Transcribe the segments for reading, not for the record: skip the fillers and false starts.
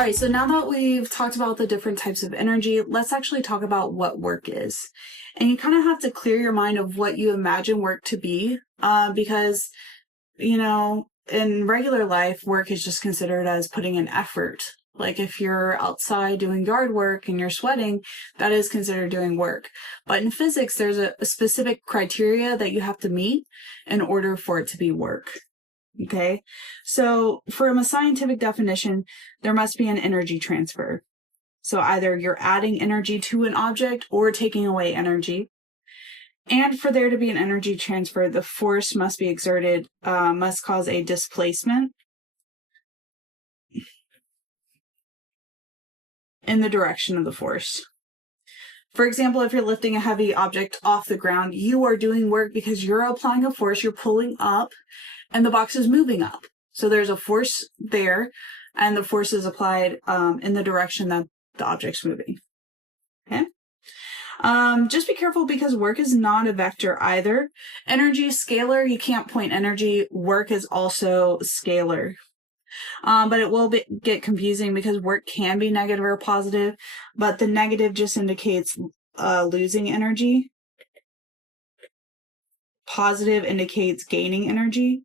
All right, so now that we've talked about the different types of energy, let's actually talk about what work is. And you kind of have to clear your mind of what you imagine work to be, because, in regular life, work is just considered as putting in effort. Like if you're outside doing yard work and you're sweating, that is considered doing work. But in physics, there's a specific criteria that you have to meet in order for it to be work. Okay, so from a scientific definition, there must be an energy transfer. So either you're adding energy to an object or taking away energy. And for there to be an energy transfer, the force must be exerted, must cause a displacement in the direction of the force. For example, if you're lifting a heavy object off the ground, you are doing work because you're applying a force, you're pulling up, and the box is moving up. So there's a force there, and the force is applied in the direction that the object's moving. Okay? Just be careful because work is not a vector either. Energy is scalar. You can't point energy. Work is also scalar. But it will get confusing because work can be negative or positive, but the negative just indicates losing energy. Positive indicates gaining energy,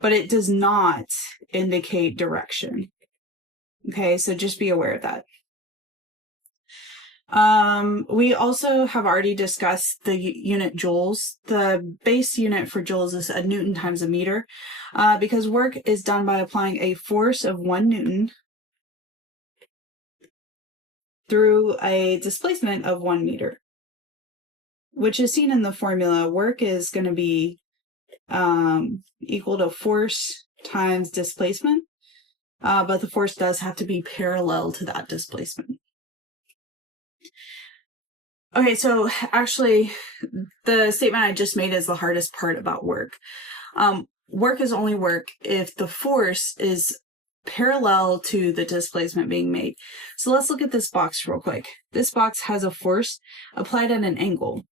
but it does not indicate direction. Okay, so just be aware of that. We also have already discussed the unit joules. The base unit for joules is a Newton times a meter, because work is done by applying a force of 1 Newton through a displacement of 1 meter, which is seen in the formula. Work is going to be equal to force times displacement, but the force does have to be parallel to that displacement. Okay, so actually, the statement I just made is the hardest part about work. Work is only work if the force is parallel to the displacement being made. So let's look at this box real quick. This box has a force applied at an angle.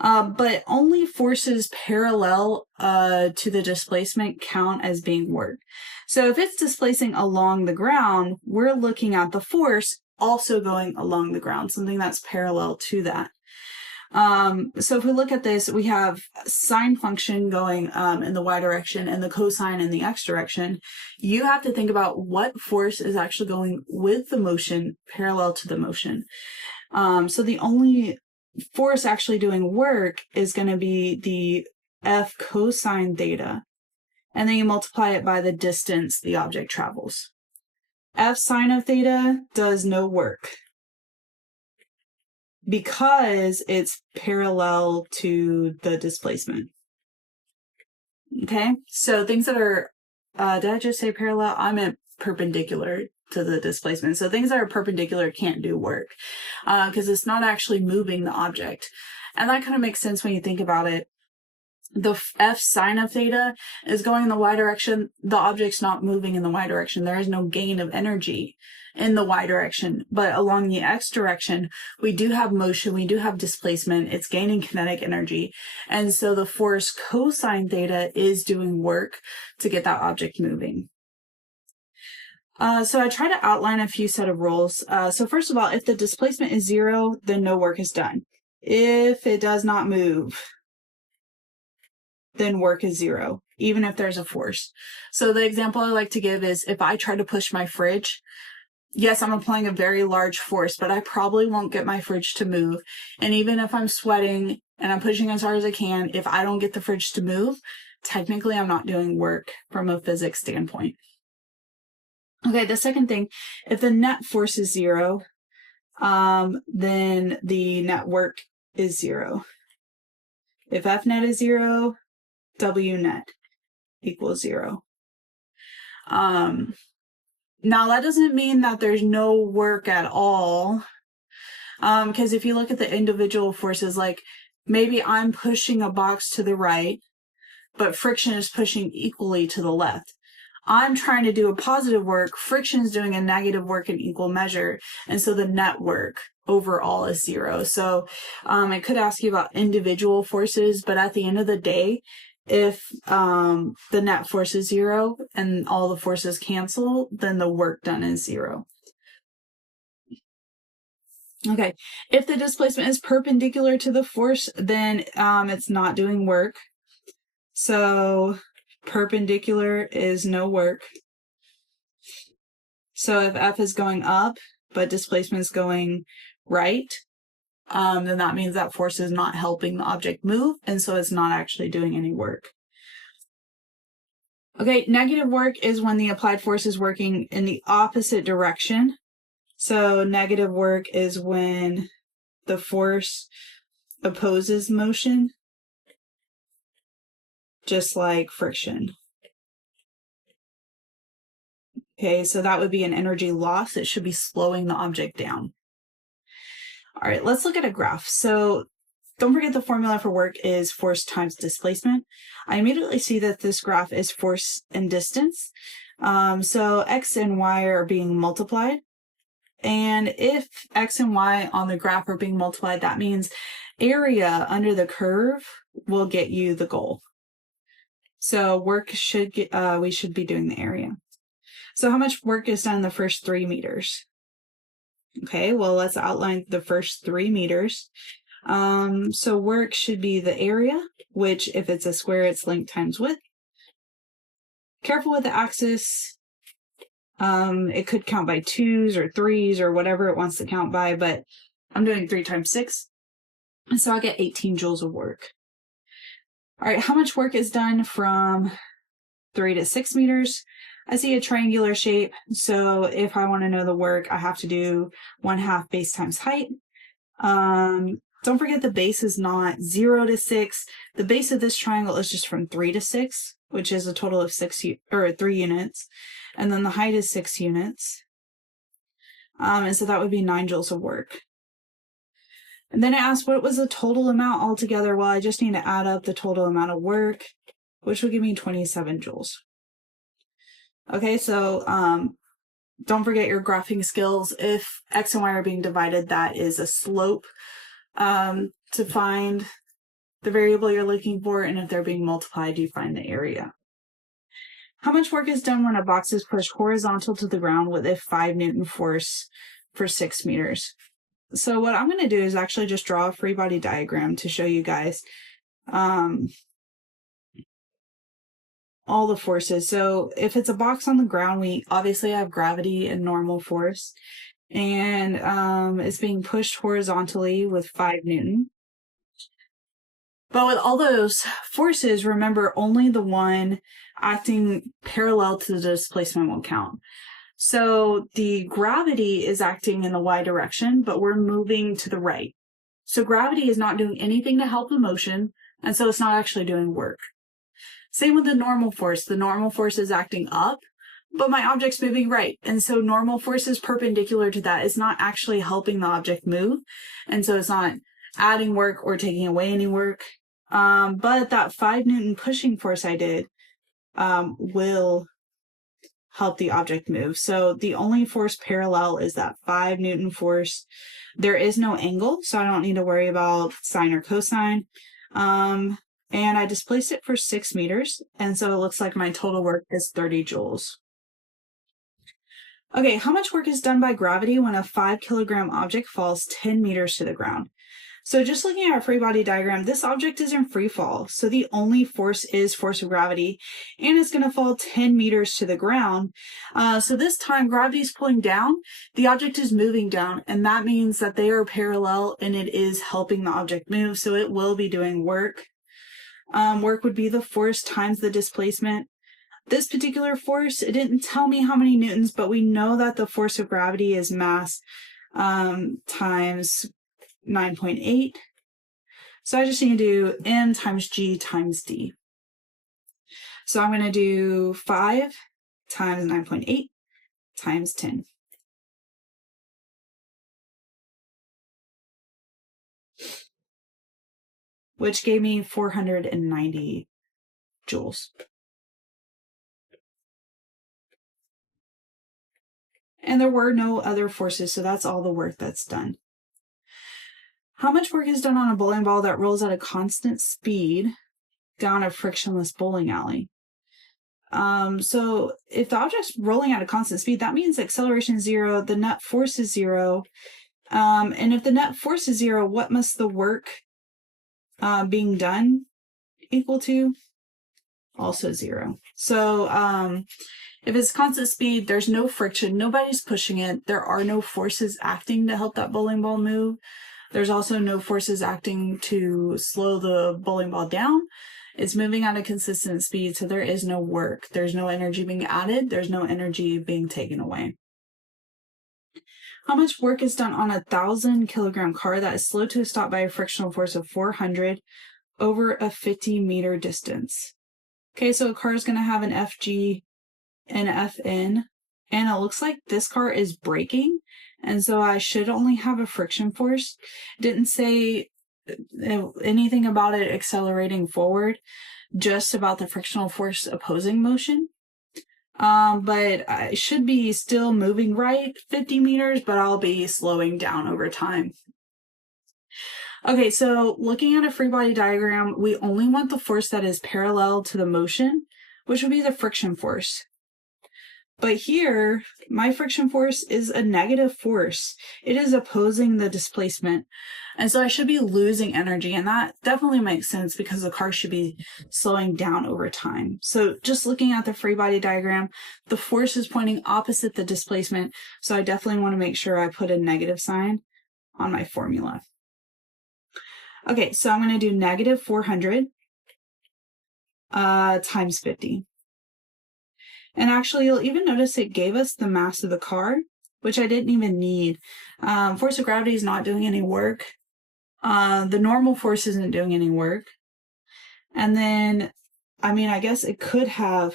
But only forces parallel to the displacement count as being work. So if it's displacing along the ground, we're looking at the force also going along the ground, something that's parallel to that. So if we look at this, we have sine function going in the y direction and the cosine in the x direction. You have to think about what force is actually going with the motion parallel to the motion. So the only force actually doing work is going to be the F cosine theta, and then you multiply it by the distance the object travels. F sine of theta does no work because it's parallel to the displacement. Okay, so things that are, did I just say parallel? I meant perpendicular to the displacement. So things that are perpendicular can't do work because it's not actually moving the object. And that kind of makes sense when you think about it. The F sine of theta is going in the y direction. The object's not moving in the y direction. There is no gain of energy in the y direction. But along the x direction, we do have motion. We do have displacement. It's gaining kinetic energy. And so the force cosine theta is doing work to get that object moving. So I try to outline a few set of rules. So first of all, if the displacement is 0, then no work is done. If it does not move, then work is 0, even if there's a force. So the example I like to give is if I try to push my fridge, yes, I'm applying a very large force, but I probably won't get my fridge to move. And even if I'm sweating and I'm pushing as hard as I can, if I don't get the fridge to move, technically I'm not doing work from a physics standpoint. Okay, the second thing, if the net force is 0, then the net work is 0. If F net is 0, W net equals 0. Now that doesn't mean that there's no work at all, because if you look at the individual forces, like maybe I'm pushing a box to the right, but friction is pushing equally to the left. I'm trying to do a positive work, friction is doing a negative work in equal measure, and so the net work overall is 0. So it could ask you about individual forces, but at the end of the day, if the net force is 0 and all the forces cancel, then the work done is 0. Okay, if the displacement is perpendicular to the force, then it's not doing work. So perpendicular is no work. So if F is going up, but displacement is going right, then that means that force is not helping the object move, and so it's not actually doing any work. Okay, negative work is when the applied force is working in the opposite direction. So negative work is when the force opposes motion, just like friction. Okay, so that would be an energy loss. It should be slowing the object down. All right, let's look at a graph. So don't forget the formula for work is force times displacement. I immediately see that this graph is force and distance. So X and Y are being multiplied. And if X and Y on the graph are being multiplied, that means area under the curve will get you the goal. So work should get, we should be doing the area. So how much work is done in the first 3 meters? Okay, well, let's outline the first 3 meters. So work should be the area, which if it's a square, it's length times width. Careful with the axis. It could count by 2s or 3s or whatever it wants to count by, but I'm doing 3 times 6. And so I'll get 18 joules of work. All right, how much work is done from 3 to 6 meters? I see a triangular shape, so if I want to know the work, I have to do 1/2 base times height. Don't forget the base is not 0 to 6. The base of this triangle is just from 3 to 6, which is a total of 3 units. And then the height is 6 units. And so that would be 9 joules of work. And then it asks what was the total amount altogether. Well, I just need to add up the total amount of work, which will give me 27 joules. Okay, so don't forget your graphing skills. If X and Y are being divided, that is a slope to find the variable you're looking for, and if they're being multiplied, you find the area. How much work is done when a box is pushed horizontal to the ground with a 5 Newton force for 6 meters? So what I'm going to do is actually just draw a free body diagram to show you guys all the forces. So if it's a box on the ground, we obviously have gravity and normal force, and it's being pushed horizontally with 5 Newton. But with all those forces, remember, only the one acting parallel to the displacement will count. So the gravity is acting in the y direction, but we're moving to the right. So gravity is not doing anything to help the motion, and so it's not actually doing work. Same with the normal force. The normal force is acting up, but my object's moving right. And so normal force is perpendicular to that. It's not actually helping the object move. And so it's not adding work or taking away any work. But that 5 Newton pushing force I did will help the object move. So the only force parallel is that 5 Newton force. There is no angle, so I don't need to worry about sine or cosine. And I displaced it for 6 meters, and so it looks like my total work is 30 joules. Okay, how much work is done by gravity when a 5 kilogram object falls 10 meters to the ground? So just looking at our free body diagram, this object is in free fall, so the only force is force of gravity, and it's going to fall 10 meters to the ground. So this time gravity is pulling down, the object is moving down, and that means that they are parallel and it is helping the object move, so it will be doing work. Work would be the force times the displacement. This particular force, it didn't tell me how many newtons, but we know that the force of gravity is mass times 9.8. So I just need to do m times g times d. So I'm going to do 5 times 9.8 times 10. Which gave me 490 joules. And there were no other forces, so that's all the work that's done. How much work is done on a bowling ball that rolls at a constant speed down a frictionless bowling alley. So if the object's rolling at a constant speed, that means acceleration is 0, the net force is 0. And if the net force is 0, what must the work being done equal to? Also 0. So if it's constant speed, there's no friction, nobody's pushing it, there are no forces acting to help that bowling ball move. There's also no forces acting to slow the bowling ball down. It's moving at a consistent speed, so there is no work. There's no energy being added. There's no energy being taken away. How much work is done on a 1,000-kilogram car that is slowed to a stop by a frictional force of 400 over a 50-meter distance? Okay, so a car is going to have an FG and FN, and it looks like this car is braking, and so I should only have a friction force. Didn't say anything about it accelerating forward, just about the frictional force opposing motion. But I should be still moving right 50 meters, but I'll be slowing down over time. Okay, so looking at a free body diagram, we only want the force that is parallel to the motion, which would be the friction force. But here, my friction force is a negative force. It is opposing the displacement. And so I should be losing energy. And that definitely makes sense because the car should be slowing down over time. So just looking at the free body diagram, the force is pointing opposite the displacement. So I definitely want to make sure I put a negative sign on my formula. Okay, so I'm going to do negative 400 times 50. And actually, you'll even notice it gave us the mass of the car, which I didn't even need. Force of gravity is not doing any work. The normal force isn't doing any work. And then, I mean, I guess it could have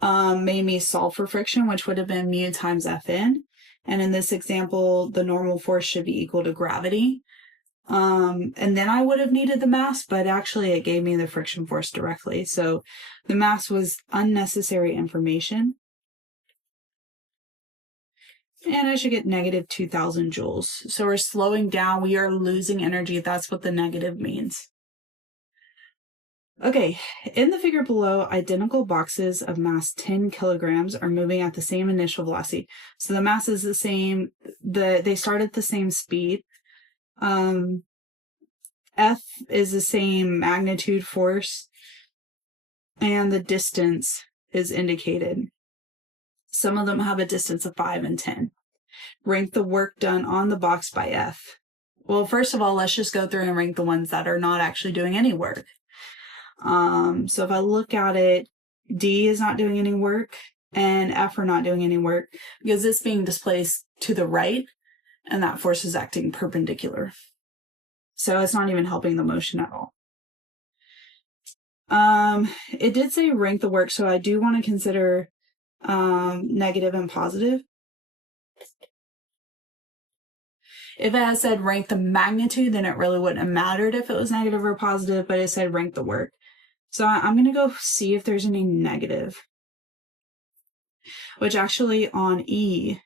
made me solve for friction, which would have been mu times Fn. And in this example, the normal force should be equal to gravity. And then I would have needed the mass, but actually it gave me the friction force directly. So the mass was unnecessary information. And I should get negative 2,000 joules. So we're slowing down. We are losing energy. That's what the negative means. Okay, in the figure below, identical boxes of mass 10 kilograms are moving at the same initial velocity. So the mass is the same. They start at the same speed. F is the same magnitude force, and the distance is indicated. Some of them have a distance of 5 and 10. Rank the work done on the box by F. Well, first of all, let's just go through and rank the ones that are not actually doing any work. So if I look at it, D is not doing any work, and F are not doing any work, because it's being displaced to the right, and that force is acting perpendicular. So it's not even helping the motion at all. It did say rank the work, so I do want to consider negative and positive. If it had said rank the magnitude, then it really wouldn't have mattered if it was negative or positive, but it said rank the work. So I'm going to go see if there's any negative, which actually on E,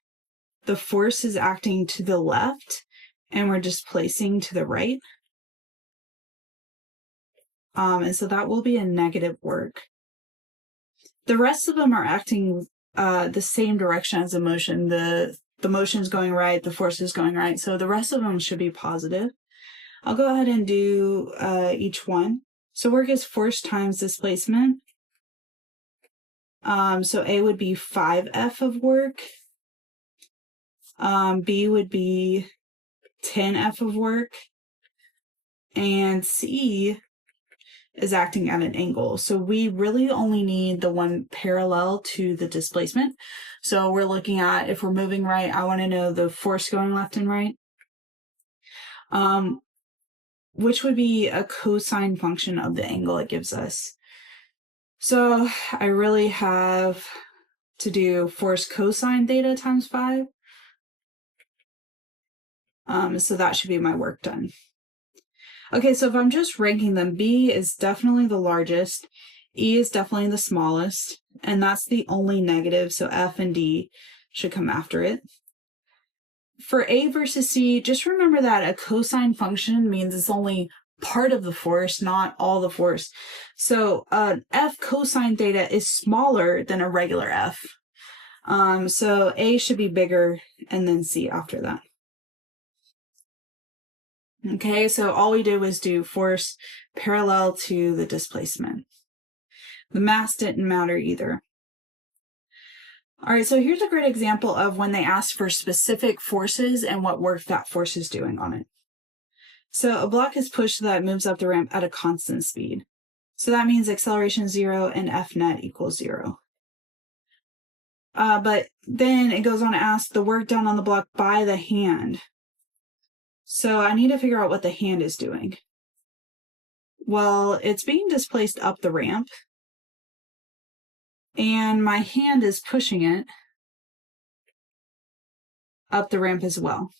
the force is acting to the left and we're displacing to the right. And so that will be a negative work. The rest of them are acting the same direction as the motion. The motion is going right, the force is going right. So the rest of them should be positive. I'll go ahead and do each one. So work is force times displacement. So A would be 5F of work. B would be 10F of work. And C is acting at an angle. So we really only need the one parallel to the displacement. So we're looking at, if we're moving right, I want to know the force going left and right, which would be a cosine function of the angle it gives us. So I really have to do force cosine theta times 5. So that should be my work done. Okay, so if I'm just ranking them, B is definitely the largest, E is definitely the smallest, and that's the only negative, so F and D should come after it. For A versus C, just remember that a cosine function means it's only part of the force, not all the force. So F cosine theta is smaller than a regular F. So A should be bigger and then C after that. Okay, so all we did was do force parallel to the displacement. The mass didn't matter either. All right, so here's a great example of when they asked for specific forces and what work that force is doing on it. So a block is pushed that moves up the ramp at a constant speed. So that means acceleration is 0 and F net equals 0. But then it goes on to ask the work done on the block by the hand. So I need to figure out what the hand is doing. Well, it's being displaced up the ramp, and my hand is pushing it up the ramp as well.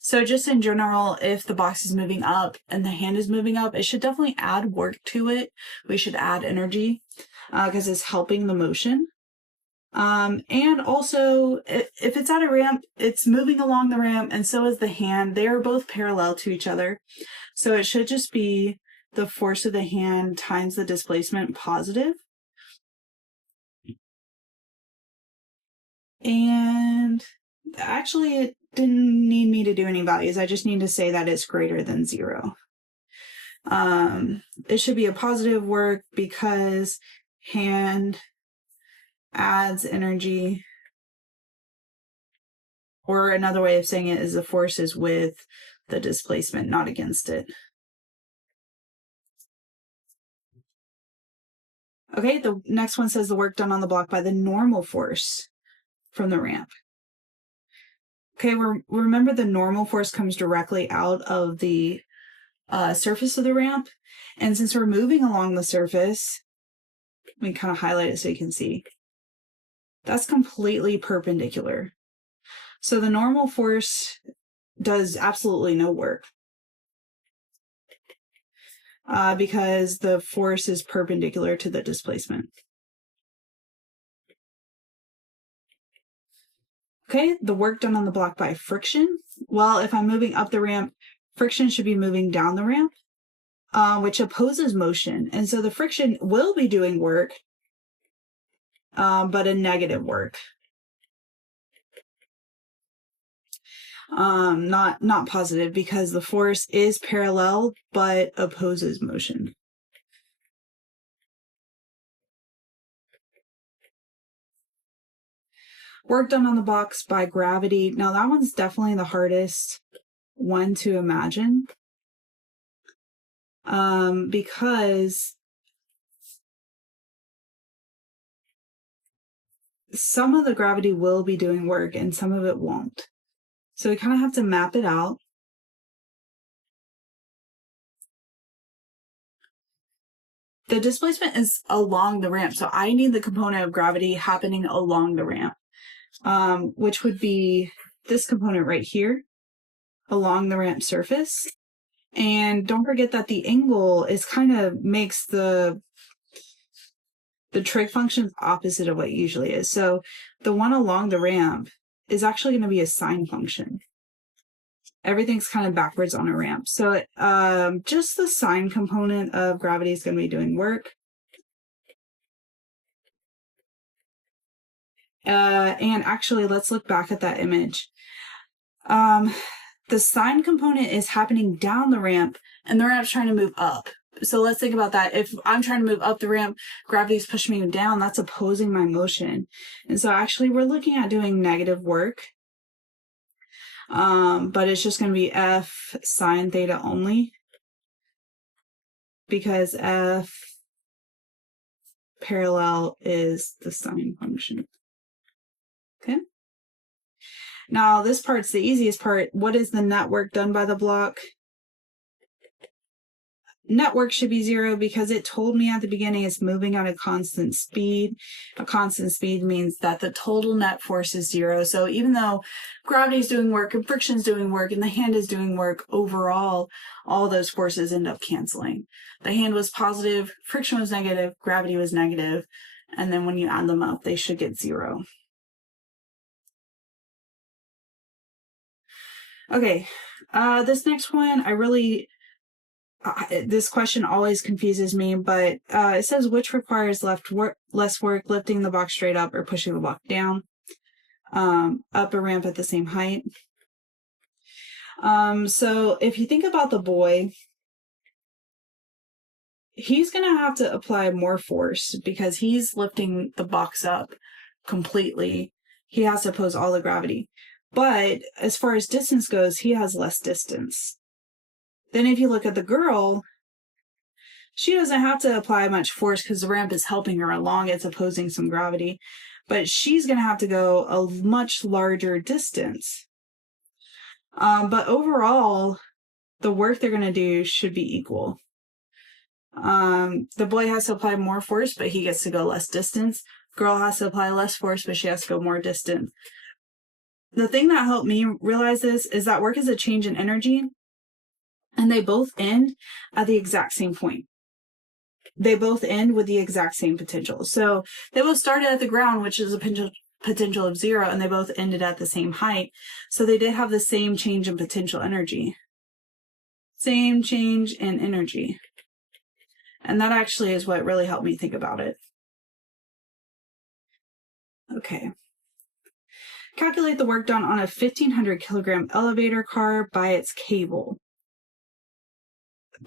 So just in general, if the box is moving up and the hand is moving up, it should definitely add work to it. We should add energy because it's helping the motion. And also, if it's at a ramp, it's moving along the ramp, and so is the hand. They are both parallel to each other. So it should just be the force of the hand times the displacement positive. And actually, it didn't need me to do any values. I just need to say that it's greater than 0. It should be a positive work because hand adds energy, or another way of saying it is the force is with the displacement, not against it. Okay, the next one says the work done on the block by the normal force from the ramp. Okay, remember the normal force comes directly out of the surface of the ramp, and since we're moving along the surface, let me kind of highlight it so you can see. That's completely perpendicular. So the normal force does absolutely no work because the force is perpendicular to the displacement. Okay, the work done on the block by friction. Well, if I'm moving up the ramp, friction should be moving down the ramp, which opposes motion. And so the friction will be doing work, but a negative work. Not positive, because the force is parallel but opposes motion. Work done on the box by gravity. Now that one's definitely the hardest one to imagine, because some of the gravity will be doing work and some of it won't. So we kind of have to map it out. The displacement is along the ramp, so I need the component of gravity happening along the ramp, which would be this component right here along the ramp surface. And don't forget that the angle is kind of makes the trig function opposite of what it usually is. So the one along the ramp is actually going to be a sine function. Everything's kind of backwards on a ramp. So just the sine component of gravity is going to be doing work. And actually, let's look back at that image. The sine component is happening down the ramp, and the ramp's trying to move up. So let's think about that. If I'm trying to move up the ramp, gravity is pushing me down. That's opposing my motion. And so actually, we're looking at doing negative work. But it's just going to be F sine theta only, because F parallel is the sine function. Okay. Now this part's the easiest part. What is the net work done by the block? Net work should be 0 because it told me at the beginning it's moving at a constant speed. A constant speed means that the total net force is 0. So even though gravity is doing work and friction is doing work and the hand is doing work, overall, all those forces end up canceling. The hand was positive, friction was negative, gravity was negative, and then when you add them up, they should get 0. Okay, this next one, I really this question always confuses me, but it says which requires less work, lifting the box straight up or pushing the block down, up a ramp at the same height. So if you think about the boy, he's going to have to apply more force because he's lifting the box up completely. He has to oppose all the gravity. But as far as distance goes, he has less distance. Then if you look at the girl, she doesn't have to apply much force because the ramp is helping her along. It's opposing some gravity. But she's going to have to go a much larger distance. But overall, the work they're going to do should be equal. The boy has to apply more force, but he gets to go less distance. Girl has to apply less force, but she has to go more distance. The thing that helped me realize this is that work is a change in energy, and they both end at the exact same point. They both end with the exact same potential. So they both started at the ground, which is a potential of 0, and they both ended at the same height. So they did have the same change in potential energy. Same change in energy. And that actually is what really helped me think about it. Okay. Calculate the work done on a 1,500 kilogram elevator car by its cable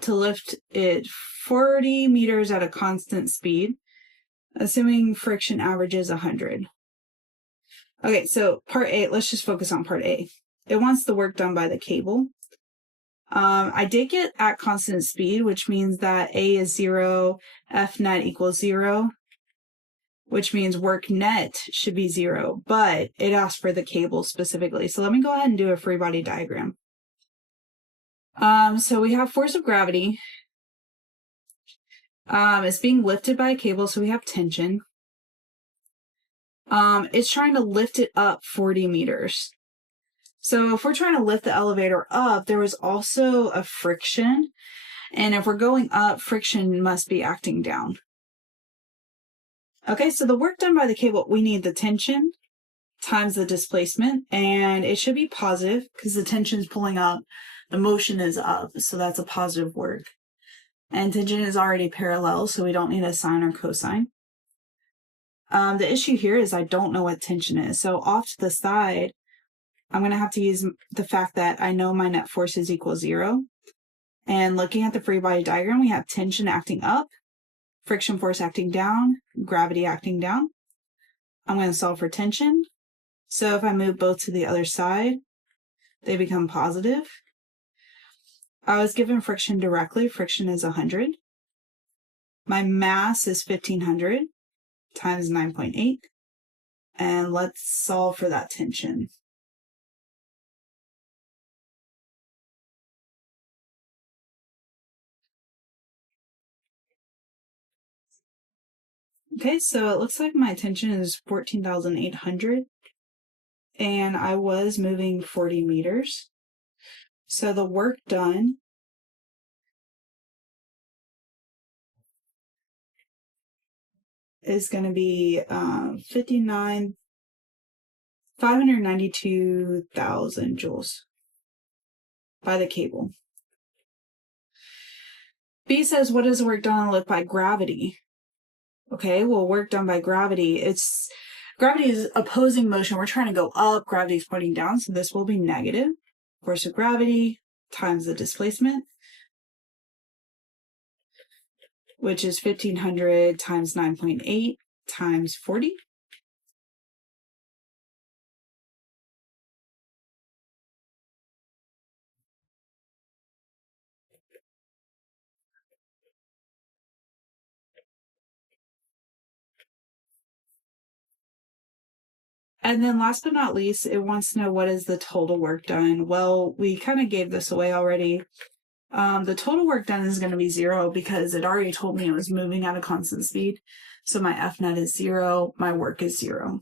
to lift it 40 meters at a constant speed, assuming friction averages 100. Okay, so part A, let's just focus on part A. It wants the work done by the cable. I did get at constant speed, which means that A is 0, F net equals 0, which means work net should be 0, but it asked for the cable specifically. So let me go ahead and do a free body diagram. So we have force of gravity. It's being lifted by a cable, so we have tension. It's trying to lift it up 40 meters. So if we're trying to lift the elevator up, there was also a friction. And if we're going up, friction must be acting down. Okay, so the work done by the cable, we need the tension times the displacement, and it should be positive because the tension is pulling up, the motion is up, so that's a positive work. And tension is already parallel, so we don't need a sine or cosine. The issue here is I don't know what tension is, so off to the side, I'm going to have to use the fact that I know my net force is equal 0. And looking at the free body diagram, we have tension acting up, friction force acting down, gravity acting down. I'm going to solve for tension. So if I move both to the other side, they become positive. I was given friction directly. Friction is 100. My mass is 1,500 times 9.8. And let's solve for that tension. Okay, so it looks like my tension is 14,800, and I was moving 40 meters. So the work done is going to be 592,000 joules by the cable. B says, what is the work done on a lift by gravity? Okay, well, work done by gravity, gravity is opposing motion. We're trying to go up, gravity is pointing down, so this will be negative. Force of gravity times the displacement, which is 1,500 times 9.8 times 40. And then last but not least, it wants to know what is the total work done. Well, we kind of gave this away already. The total work done is going to be 0 because it already told me it was moving at a constant speed. So my F net is 0, my work is 0.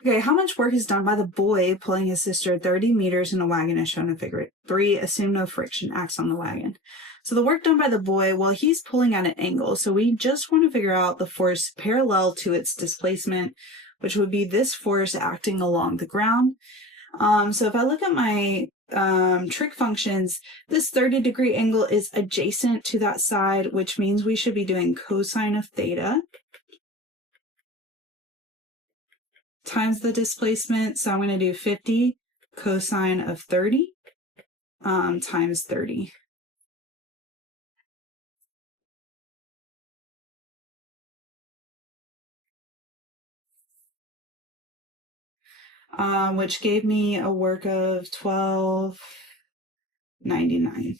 Okay, how much work is done by the boy pulling his sister 30 meters in a wagon as shown in figure 3? Assume no friction acts on the wagon. So the work done by the boy, well, he's pulling at an angle. So we just want to figure out the force parallel to its displacement, which would be this force acting along the ground. So if I look at my trig functions, this 30-degree angle is adjacent to that side, which means we should be doing cosine of theta times the displacement. So I'm going to do 50 cosine of 30 times 30. Which gave me a work of 1299.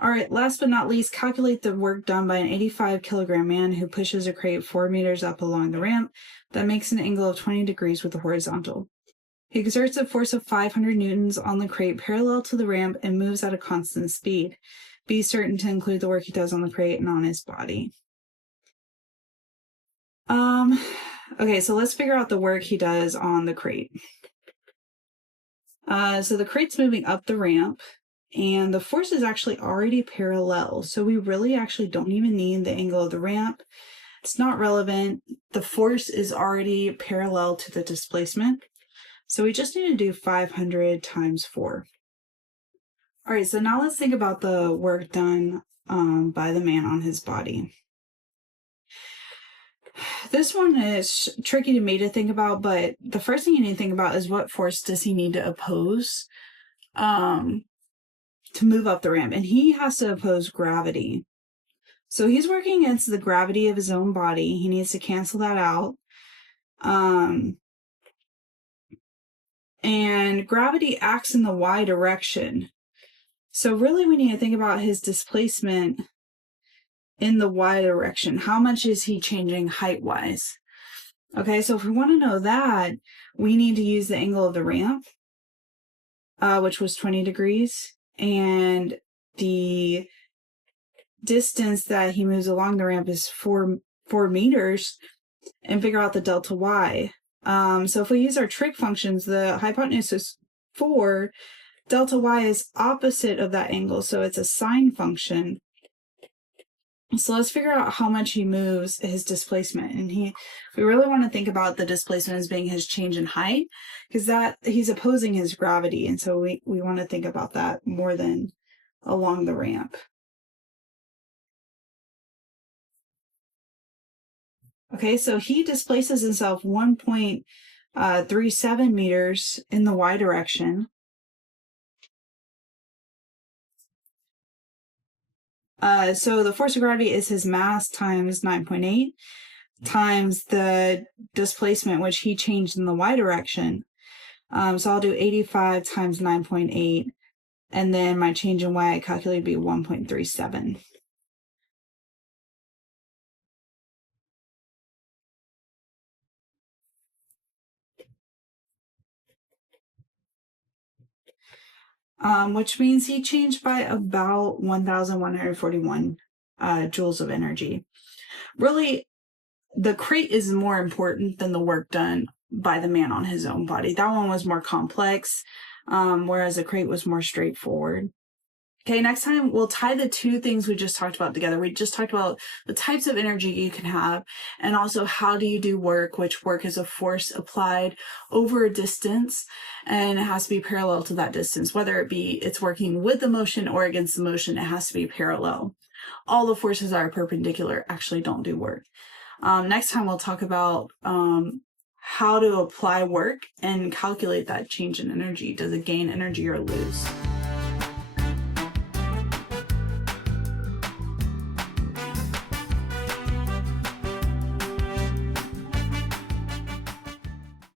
All right, last but not least, calculate the work done by an 85-kilogram man who pushes a crate 4 meters up along the ramp that makes an angle of 20 degrees with the horizontal. He exerts a force of 500 newtons on the crate parallel to the ramp and moves at a constant speed. Be certain to include the work he does on the crate and on his body. Okay, so let's figure out the work he does on the crate. So the crate's moving up the ramp, and the force is actually already parallel. So we really actually don't even need the angle of the ramp. It's not relevant. The force is already parallel to the displacement. So we just need to do 500 times 4. All right, so now let's think about the work done by the man on his body. This one is tricky to me to think about, but the first thing you need to think about is what force does he need to oppose to move up the ramp? And he has to oppose gravity. So he's working against the gravity of his own body. He needs to cancel that out. And gravity acts in the y direction. So really we need to think about his displacement in the y direction. How much is he changing height-wise? Okay, so if we want to know that, we need to use the angle of the ramp, which was 20 degrees, and the distance that he moves along the ramp is 4 meters, and figure out the delta y. So if we use our trig functions, the hypotenuse is 4, delta y is opposite of that angle, so it's a sine function. So let's figure out how much he moves his displacement. And we really want to think about the displacement as being his change in height, because that he's opposing his gravity. And so we want to think about that more than along the ramp. Okay, so he displaces himself 1.37 meters in the y direction. So the force of gravity is his mass times 9.8 times the displacement, which he changed in the y direction. So I'll do 85 times 9.8, and then my change in y I calculated would be 1.37. Which means he changed by about 1,141 joules of energy. Really, the crate is more important than the work done by the man on his own body. That one was more complex, whereas the crate was more straightforward. Okay, next time we'll tie the two things we just talked about together. We just talked about the types of energy you can have, and also how do you do work, which work is a force applied over a distance, and it has to be parallel to that distance. Whether it be it's working with the motion or against the motion, it has to be parallel. All the forces that are perpendicular actually don't do work. Next time we'll talk about how to apply work and calculate that change in energy. Does it gain energy or lose?